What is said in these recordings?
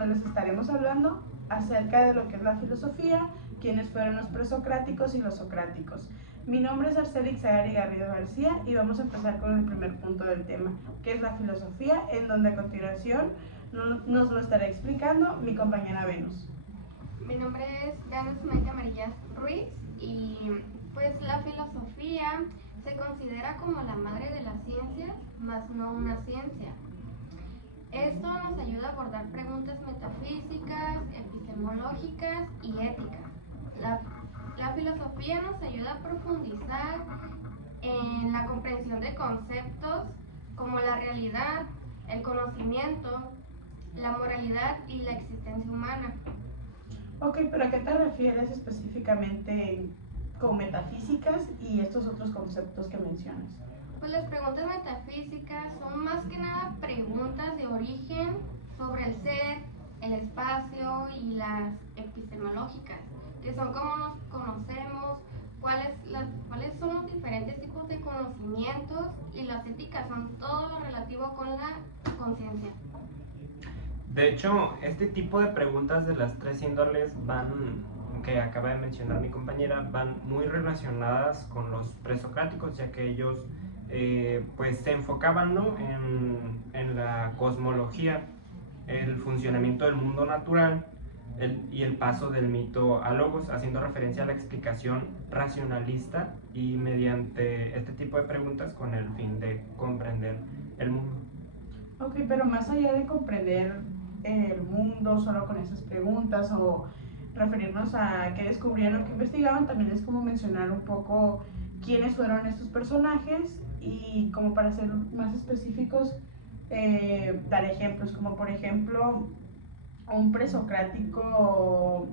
donde les estaremos hablando acerca de lo que es la filosofía, quiénes fueron los presocráticos y los socráticos. Mi nombre es Arcelia Ixagari Garrido García y vamos a empezar con el primer punto del tema, que es la filosofía, en donde a continuación nos lo estará explicando mi compañera Venus. Mi nombre es Venus Maite Amarillas Ruiz y pues la filosofía se considera como la madre de la ciencia, más no una ciencia. Esto nos ayuda a abordar preguntas metafísicas, epistemológicas y éticas. La filosofía nos ayuda a profundizar en la comprensión de conceptos como la realidad, el conocimiento, la moralidad y la existencia humana. Ok, pero ¿a qué te refieres específicamente con metafísicas y estos otros conceptos que mencionas? Pues las preguntas metafísicas son más que nada preguntas de origen sobre el ser, el espacio y las epistemológicas, que son cómo nos conocemos, cuáles son los diferentes tipos de conocimientos, y las éticas son todo lo relativo con la conciencia. De hecho, este tipo de preguntas de las tres índoles que acaba de mencionar mi compañera, van muy relacionadas con los presocráticos, ya que ellos pues se enfocaban, ¿no?, en la cosmología, el funcionamiento del mundo natural y el paso del mito a logos, haciendo referencia a la explicación racionalista y mediante este tipo de preguntas con el fin de comprender el mundo. Ok, pero más allá de comprender el mundo solo con esas preguntas o referirnos a qué descubrieron, qué investigaban, también es como mencionar un poco quiénes fueron estos personajes y como para ser más específicos, dar ejemplos, como por ejemplo un presocrático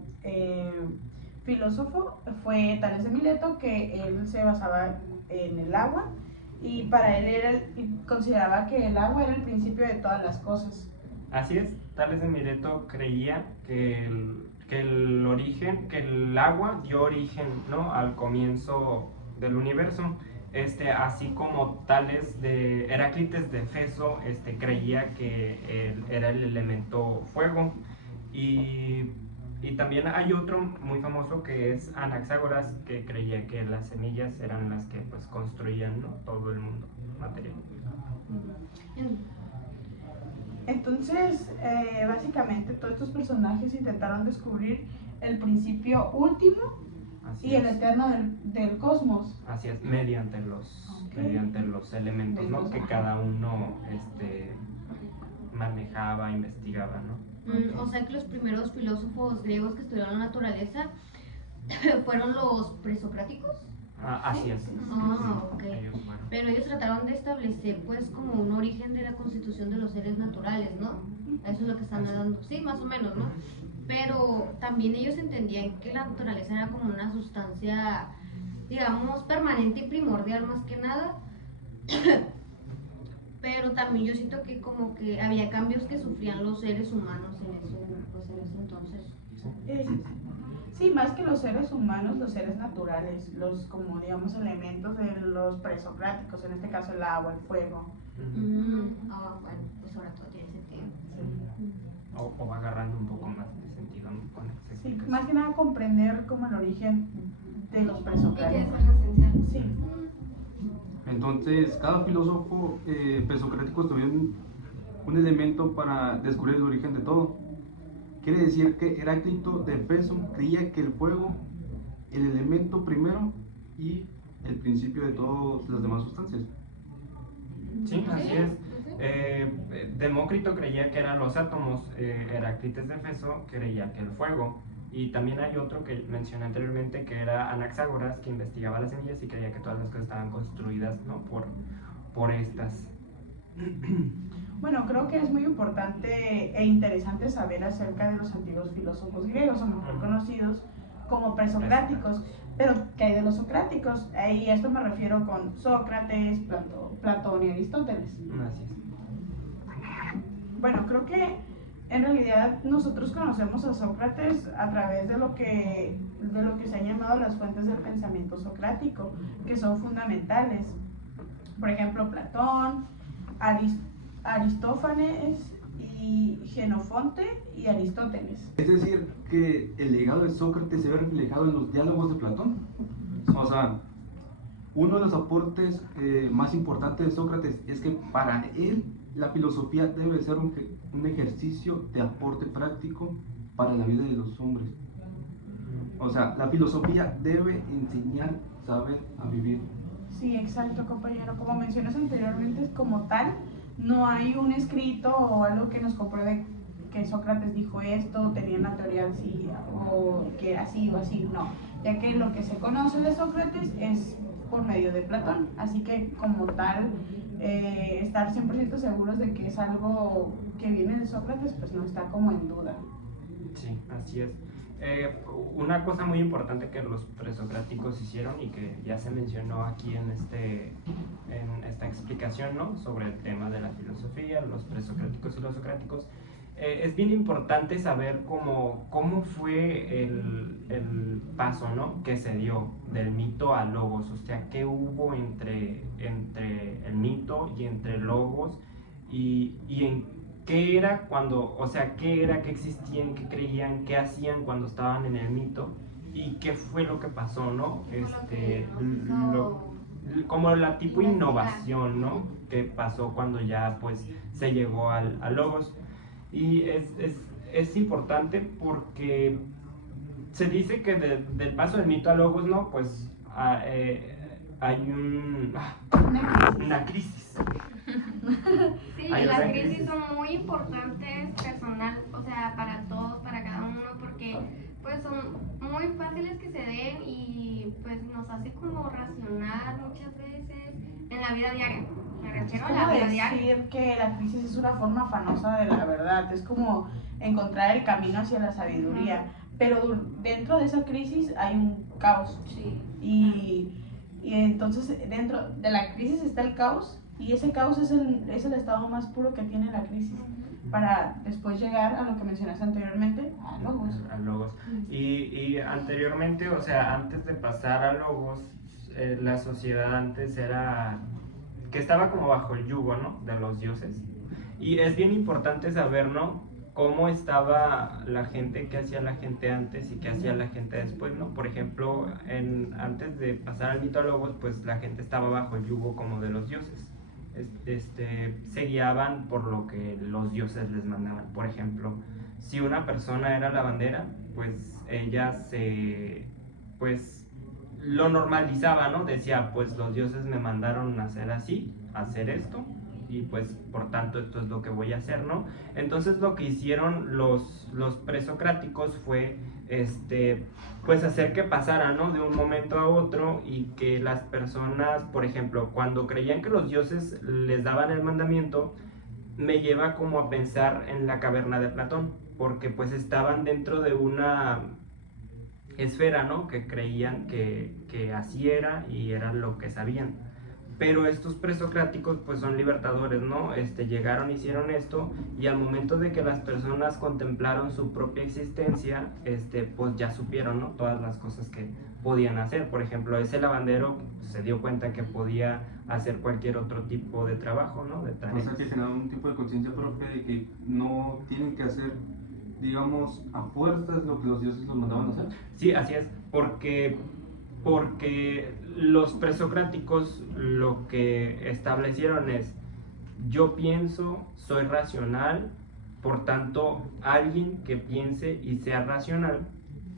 filósofo fue Tales de Mileto, que él se basaba en el agua y para él consideraba que el agua era el principio de todas las cosas. Así es, Tales de Mileto creía que el agua dio origen, ¿no?, al comienzo del universo. Así como Heráclites de Éfeso creía que era el elemento fuego. Y también hay otro muy famoso que es Anaxágoras, que creía que las semillas eran las que pues construían, ¿no?, todo el mundo material. Entonces, básicamente todos estos personajes intentaron descubrir el principio último y el eterno del cosmos. Así es, mediante los elementos, ¿no?, que cada uno manejaba, investigaba, ¿no? O sea que los primeros filósofos griegos que estudiaron la naturaleza fueron los presocráticos. Así es. Ok. Pero ellos trataron de establecer pues como un origen de la constitución de los seres naturales, ¿no? Eso es lo que están dando, sí, más o menos, ¿no? Pero también ellos entendían que la naturaleza era como una sustancia, digamos, permanente y primordial más que nada. Pero también yo siento que como que había cambios que sufrían los seres humanos en ese entonces. Sí, más que los seres humanos, los seres naturales, los como digamos elementos de los presocráticos, en este caso el agua, el fuego. Bueno, pues ahora todo tiene sentido. Sí. O va agarrando un poco más de sentido, ¿no?, con esta explicación. Sí, más que nada comprender como el origen de los presocráticos. Y que eso es esencial. Sí. Entonces, cada filósofo presocrático tuvieron un elemento para descubrir el origen de todo. Quiere decir que Heráclito de Éfeso creía que el fuego, el elemento primero y el principio de todas las demás sustancias. Sí, así es. Demócrito creía que eran los átomos, Heráclites de Éfeso creía que el fuego. Y también hay otro que mencioné anteriormente, que era Anaxágoras, que investigaba las semillas y creía que todas las cosas estaban construidas, ¿no?, por estas. Bueno, creo que es muy importante e interesante saber acerca de los antiguos filósofos griegos, o mejor conocidos como presocráticos. Pero, ¿qué hay de los socráticos? Y esto me refiero con Sócrates, Platón y Aristóteles. Así es. Bueno, creo que en realidad nosotros conocemos a Sócrates a través de lo que se han llamado las fuentes del pensamiento socrático, que son fundamentales. Por ejemplo, Platón, Aristófanes y Jenofonte y Aristóteles. Es decir, que el legado de Sócrates se ve reflejado en los diálogos de Platón. O sea, uno de los aportes más importantes de Sócrates es que para él la filosofía debe ser un ejercicio de aporte práctico para la vida de los hombres. O sea, la filosofía debe enseñar, saber a vivir. Sí, exacto, compañero. Como mencionas anteriormente, como tal, no hay un escrito o algo que nos compruebe que Sócrates dijo esto, tenía una teoría así, o que así o así, no. Ya que lo que se conoce de Sócrates es por medio de Platón. Así que, como tal, estar 100% seguros de que es algo que viene de Sócrates, pues no está como en duda. Sí, así es. Una cosa muy importante que los presocráticos hicieron y que ya se mencionó aquí en esta explicación, ¿no?, sobre el tema de la filosofía, los presocráticos y los socráticos, es bien importante saber cómo fue el paso, ¿no?, que se dio del mito al logos, o sea, qué hubo entre el mito y entre el logos y en qué era cuando, o sea, qué era, qué existían, qué creían, qué hacían cuando estaban en el mito y qué fue lo que pasó, ¿no? Como la tipo innovación, ¿no?, que pasó cuando ya pues se llegó al logos. Y es importante porque se dice que del paso del mito al logos, ¿no?, pues hay una crisis. Sí, las crisis son muy importantes personal, o sea, para todos, para cada uno, porque pues son muy fáciles que se den y pues nos hace como racionar muchas veces en la vida diaria. Me refiero a la vida diaria. Decir que la crisis es una forma afanosa de la verdad, es como encontrar el camino hacia la sabiduría, pero dentro de esa crisis hay un caos. Sí. Y entonces dentro de la crisis está el caos y ese caos es el estado más puro que tiene la crisis para después llegar a lo que mencionaste anteriormente, a logos. A logos. Y anteriormente, o sea, antes de pasar a logos, la sociedad antes era que estaba como bajo el yugo, ¿no?, de los dioses. Y es bien importante saber, ¿no?, cómo estaba la gente, qué hacía la gente antes y qué hacía la gente después, ¿no? Por ejemplo, antes de pasar al mito a logos, pues la gente estaba bajo el yugo como de los dioses. Se guiaban por lo que los dioses les mandaban. Por ejemplo, si una persona era lavandera, pues ella pues lo normalizaba, ¿no? Decía, pues los dioses me mandaron a hacer así, a hacer esto, y pues por tanto esto es lo que voy a hacer, ¿no? Entonces lo que hicieron los presocráticos fue pues hacer que pasara, ¿no?, de un momento a otro, y que las personas, por ejemplo, cuando creían que los dioses les daban el mandamiento, me lleva como a pensar en la caverna de Platón, porque pues estaban dentro de una esfera, ¿no?, que creían que así era y era lo que sabían. Pero estos presocráticos pues son libertadores, ¿no? Llegaron, hicieron esto, y al momento de que las personas contemplaron su propia existencia, pues ya supieron, ¿no?, todas las cosas que podían hacer. Por ejemplo, ese lavandero se dio cuenta que podía hacer cualquier otro tipo de trabajo, ¿no?, de tareas. O sea, que generaron un tipo de conciencia propia de que no tienen que hacer, digamos, a fuerzas lo que los dioses los mandaban a hacer. Sí, así es, porque los presocráticos lo que establecieron es: yo pienso, soy racional, por tanto alguien que piense y sea racional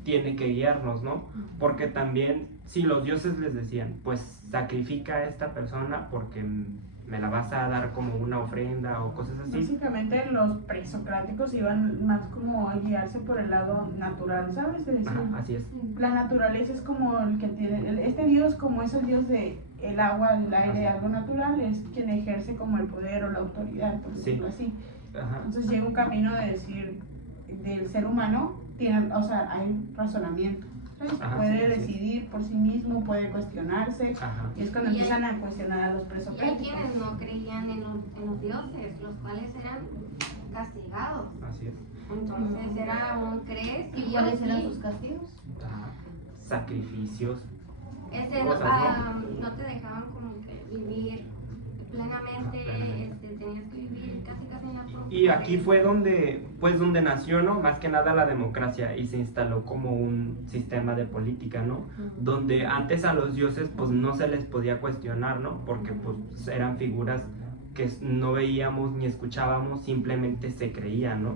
tiene que guiarnos, ¿no? Porque también, si los dioses les decían, pues sacrifica a esta persona porque me la vas a dar como una ofrenda o cosas así. Básicamente los presocráticos iban más como a guiarse por el lado natural, ¿sabes? Es decir, así es. La naturaleza es como el que tiene, este dios, como es el dios de el agua, el aire, algo natural, es quien ejerce como el poder o la autoridad, por decirlo así. Entonces llega un camino de decir, del ser humano, o sea, hay razonamiento. Puede decidir por sí mismo, puede cuestionarse, y es cuando empiezan a cuestionar a los presocráticos. Y hay quienes no creían en los dioses, los cuales eran castigados. Así es. Entonces era un crees. ¿Y cuáles eran sus castigos? Sacrificios. No te dejaban como que vivir plenamente, tenías que vivir casi en la Y aquí fue donde, pues donde nació, ¿no? Más que nada la democracia y se instaló como un sistema de política, ¿no? Donde antes a los dioses pues no se les podía cuestionar, ¿no? Porque pues eran figuras que no veíamos ni escuchábamos, simplemente se creían, ¿no?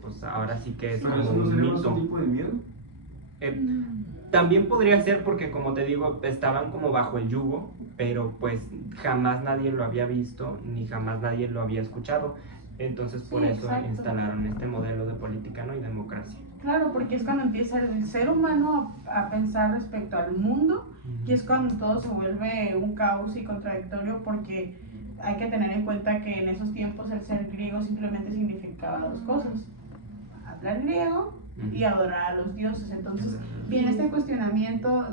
Pues ahora sí que es ¿Pero como eso no un sería más mito. un tipo de miedo? También podría ser porque, como te digo, estaban como bajo el yugo, pero pues jamás nadie lo había visto ni jamás nadie lo había escuchado. Entonces por Sí, eso exacto. instalaron este modelo de política, ¿no? Y democracia. Claro, porque es cuando empieza el ser humano a pensar respecto al mundo y es cuando todo se vuelve un caos y contradictorio, porque hay que tener en cuenta que en esos tiempos el ser griego simplemente significaba dos cosas: hablar griego y adorar a los dioses. Entonces viene este cuestionamiento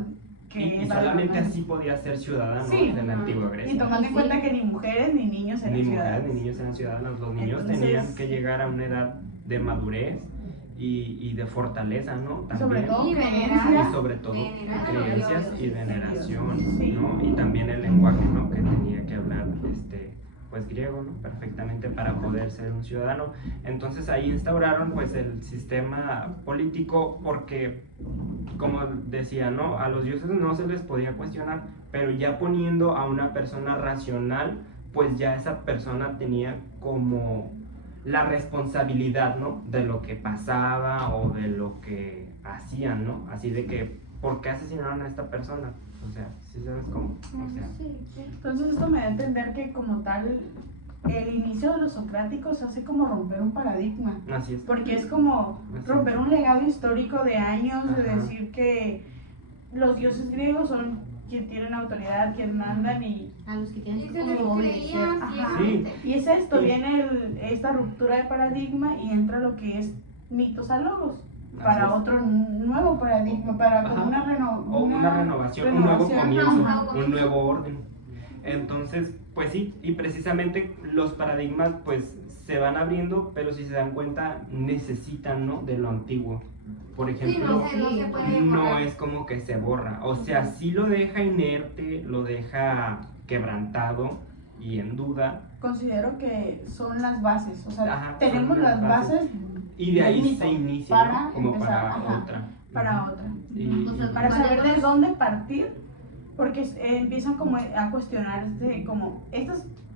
que Y va solamente de la mano. así podía ser ciudadano Sí. de la antigua Y Grecia. tomando en cuenta que ni mujeres ni niños eran Ni mujeres ciudadanos. ni niños eran ciudadanos. Los niños Entonces- tenían que llegar a una edad de madurez y de fortaleza, ¿no? Sobre todo Y creencias. Y sobre todo veneración. creencias y veneración, Sí. ¿no? Y también el lenguaje, ¿no? Que tenía que hablar, pues griego, ¿no? Perfectamente para poder ser un ciudadano. Entonces ahí instauraron pues el sistema político porque, como decía, ¿no? A los dioses no se les podía cuestionar, pero ya poniendo a una persona racional, pues ya esa persona tenía como la responsabilidad, ¿no? De lo que pasaba o de lo que hacían, ¿no? Así de que, ¿por qué asesinaron a esta persona? O sea, ¿sí sabes cómo? O sea, Entonces esto me da a entender que como tal el inicio de los socráticos hace como romper un paradigma, así es. porque es como Así es. romper un legado histórico de años, de Ajá. decir que los dioses griegos son quien tienen autoridad, quien mandan, y A los que tienen Y que se les como creía obedecer. Ajá. ciegamente. es esto, Sí. viene esta ruptura de paradigma y entra lo que es mitos a logos, para Así es. otro nuevo paradigma, para como Ajá. una, O una renovación, un nuevo comienzo, ajá. un nuevo orden. Entonces, pues sí, y precisamente los paradigmas pues se van abriendo, pero si se dan cuenta necesitan, ¿no? De lo antiguo. Por Sí, ejemplo, no se puede no borrar. es como que se borra, o sea, sí lo deja inerte, lo deja quebrantado y en duda, Considero que son las bases, o sea, Ajá, tenemos son las las bases y de ahí del mito se inicia, para ¿no? Como empezar, para ajá, otra. para otra. Y- O sea, Para saber de Vale, dónde partir, porque empiezan como a cuestionar como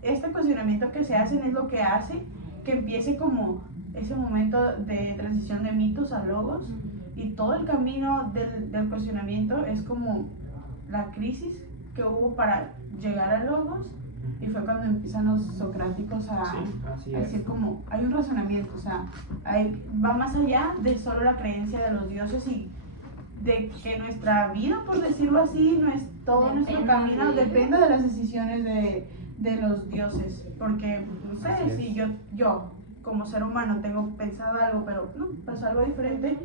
este cuestionamiento que se hacen es lo que hace que empiece como ese momento de transición de mitos a logos, y todo el camino del cuestionamiento es como la crisis que hubo para llegar a logos, y fue cuando empiezan los socráticos a Sí, así es. decir como hay un razonamiento, o sea, va más allá de solo la creencia de los dioses y de que nuestra vida, por decirlo así, todo nuestro Depende camino de depende de las decisiones de los dioses, porque no Así sé, es. si yo como ser humano tengo pensado algo, pero no, pasó algo diferente,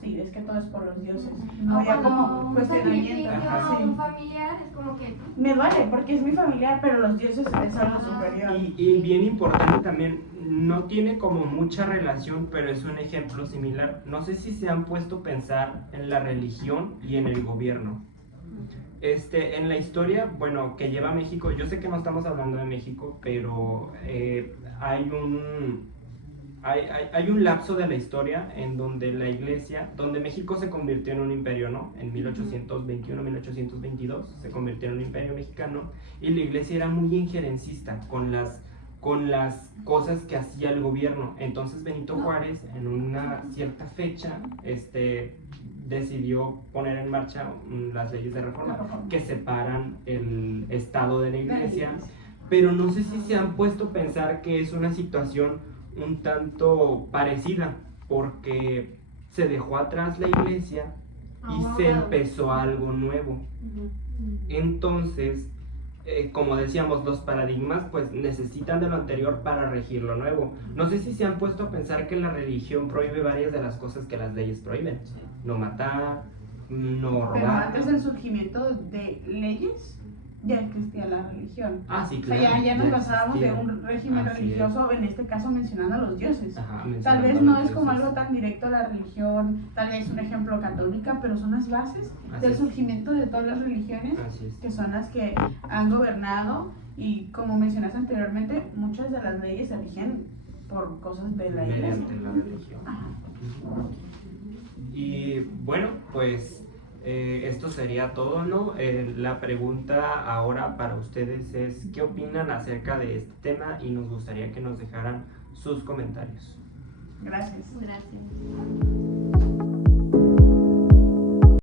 sí, es que todo es por los dioses, no O había cuando como un cuestionamiento. sacrificio Ajá, a un sí. familiar es como que Me vale, porque es mi familiar, pero los dioses es algo superior. Y bien importante también, no tiene como mucha relación, pero es un ejemplo similar. No sé si se han puesto a pensar en la religión y en el gobierno. En la historia, bueno, que lleva México, yo sé que no estamos hablando de México, pero hay un lapso de la historia en donde la iglesia, donde México se convirtió en un imperio, ¿no? En 1821, 1822 se convirtió en un imperio mexicano, y la iglesia era muy injerencista con las cosas que hacía el gobierno. Entonces Benito Juárez en una cierta fecha decidió poner en marcha las leyes de reforma que separan el Estado de la iglesia, pero no sé si se han puesto a pensar que es una situación un tanto parecida, porque se dejó atrás la iglesia y se empezó algo nuevo. Entonces, como decíamos, los paradigmas pues necesitan de lo anterior para regir lo nuevo. No sé si se han puesto a pensar que la religión prohíbe varias de las cosas que las leyes prohíben. No matar, no Pero robar. antes del surgimiento de leyes, ya existía la religión. Ah, sí, O sea, claro. ya nos basábamos de existía. un régimen Así religioso, en este caso mencionando a los dioses. Ajá, Tal mencionando vez a no los es como dioses. algo tan directo a la religión, tal vez un ejemplo católica, pero son las bases Así del es. surgimiento de todas las religiones, Así es. que son las que han gobernado Y como mencionaste anteriormente, muchas de las leyes se eligen por cosas de la iglesia. Mediante la religión. Y bueno, pues esto sería todo, ¿no? La pregunta ahora para ustedes es ¿qué opinan acerca de este tema? Y nos gustaría que nos dejaran sus comentarios. Gracias. Gracias.